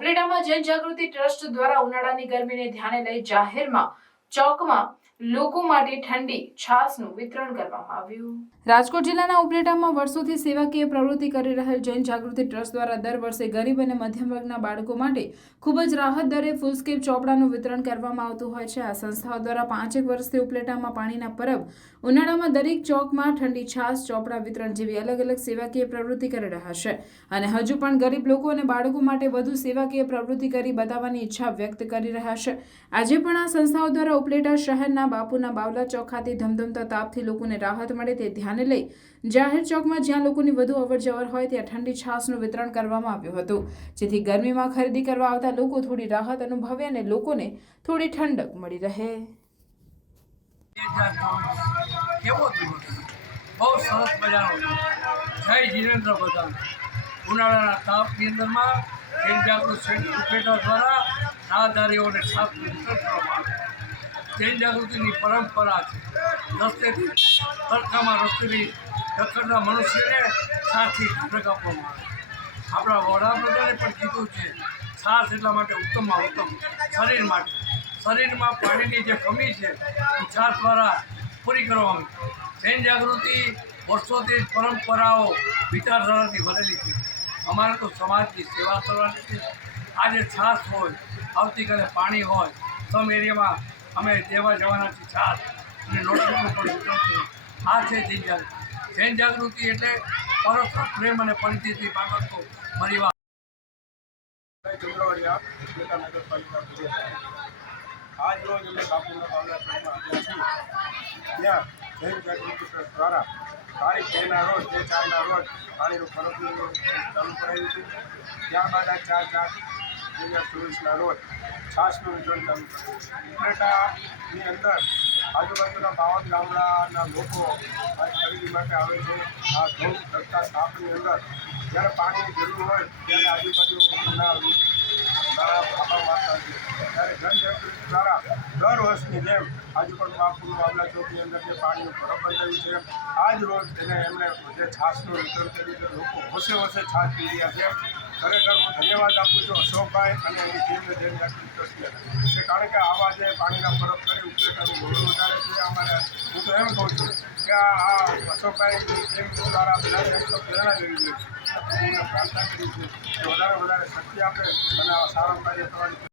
ઉપલેટામાં જન જાગૃતિ ટ્રસ્ટ દ્વારા ઉનાળાની ગરમીને ધ્યાને લઈ જાહેરમાં ચોકમાં લોકો માટે ઠંડી છાસનું વિતરણ કરવામાં આવ્યું. રાજકોટ જિલ્લાના ઉપલેટામાં વર્ષોથી સેવાકીય પ્રવૃત્તિ કરી રહેલ જૈન જાગૃતિ ટ્રસ્ટ દ્વારા દર વર્ષે ગરીબ અને મધ્યમ વર્ગના બાળકો માટે ખૂબ જ રાહત દરે ફૂલસ્કેપ ચોપડાનું વિતરણ કરવામાં આવતું હોય છે. આ સંસ્થાઓ દ્વારા પાંચેક વર્ષથી ઉપલેટામાં પાણીના પરબ, ઉનાળામાં દરેક ચોકમાં ઠંડી છાસ ચોપડા વિતરણ જેવી અલગ અલગ સેવાકીય પ્રવૃત્તિ કરી રહ્યા છે. અને હજુ પણ ગરીબ લોકો અને બાળકો માટે વધુ સેવાકીય પ્રવૃત્તિ કરી બતાવવાની ઈચ્છા વ્યક્ત કરી રહ્યા છે. આજે પણ આ સંસ્થાઓ દ્વારા ઉપલેટા શહેરના બાપુના બાવલા ચોક ખાતે ધમધમતા તાપથી લોકોને રાહત મળે તે ધ્યાને લઈ જાહેર ચોકમાં જ્યાં લોકોની વધુ અવરજવર હોય ત્યાં ઠંડી છાસનું વિતરણ કરવામાં આવ્યું હતું. જેથી ગરમીમાં ખરીદી કરવા આવતા લોકો થોડી રાહત અનુભવે અને લોકોને થોડી ઠંડક મળી રહે. ઉનાળાના તાપની અંદરમાં દ્વારા રાહદારીઓને વિતરણ કરવામાં આવે. જૈન જાગૃતિની પરંપરા છે. રસ્તેથી તડકામાં રસ્તેથી રખડતા મનુષ્યને છાસથી ઠંડક આપવામાં આવે આપણા વડાપ્રધાને પણ કીધું છે છાસ એટલા માટે ઉત્તમમાં ઉત્તમ શરીર માટે. શરીરમાં પાણીની જે કમી છે, એ છાસ દ્વારા પૂરી કરવામાં જૈન જાગૃતિ વર્ષોથી પરંપરાઓ વિચારધારાથી ભરેલી છે. અમારે તો સમાજની સેવા કરવાની છે. આજે છાસ હોય, આવતીકાલે પાણી હોય, સમ એરિયામાં અમે દેવા જવાના છીએ છાસ અને પણ વિતરણ આ છે જૈન જાગૃતિ. જૈન જાગૃતિ એટલે પરસ્પર પ્રેમ અને પરિચયથી બાબતો પરિવાર. આજ રોજ અમે બાપુના છીએ. ત્યાં જૈન જાગૃતિ દ્વારા તારીખ બેના રોજ, બે ચારના રોજ પાણીનું ફરકનું ચાલુ કરાયું છે. ત્યારબાદ આ ચાર ચાર બે હજાર ચોવીસના રોજ છાસનું વિતરણ કર્યું ઉપલેટાની અંદર આજુબાજુના બાવન ગામડાના લોકો ખરીદી માટે આવે છે. આ ધૂમ ધરતા તાપની અંદર. જ્યારે પાણીની જરૂર હોય ત્યારે આજુબાજુના દ્વારા મારતા છે. ત્યારે જનજાગૃતિ દ્વારા દર વર્ષની જેમ આજે પણ બાપુર મામલા ચોકની અંદર જે પાણીનું પરબ બંધાયું છે, આજ રોજ એને એમણે જે છાસનું વિતરણ કર્યું છે, લોકો હોશે હોશે છાસ પી રહ્યા છે. ખરેખર હું ધન્યવાદ આપું છું અશોકભાઈ અને એની ટીમને જેમ ટ્રસ્ટને કે કારણ કે આવા જે પાણીના પરબ કરી ઉપલેટાનું ગૌરવ વધારે છે અમારે હું તો એમ કહું છું કે આ અશોકભાઈની ટીમ દ્વારા બધા દેશો પ્રેરણા લેવી જોઈએ પ્રાર્થના કરી છે કે વધારે વધારે શક્તિ આપે અને આ સારા કાર્ય કરવાની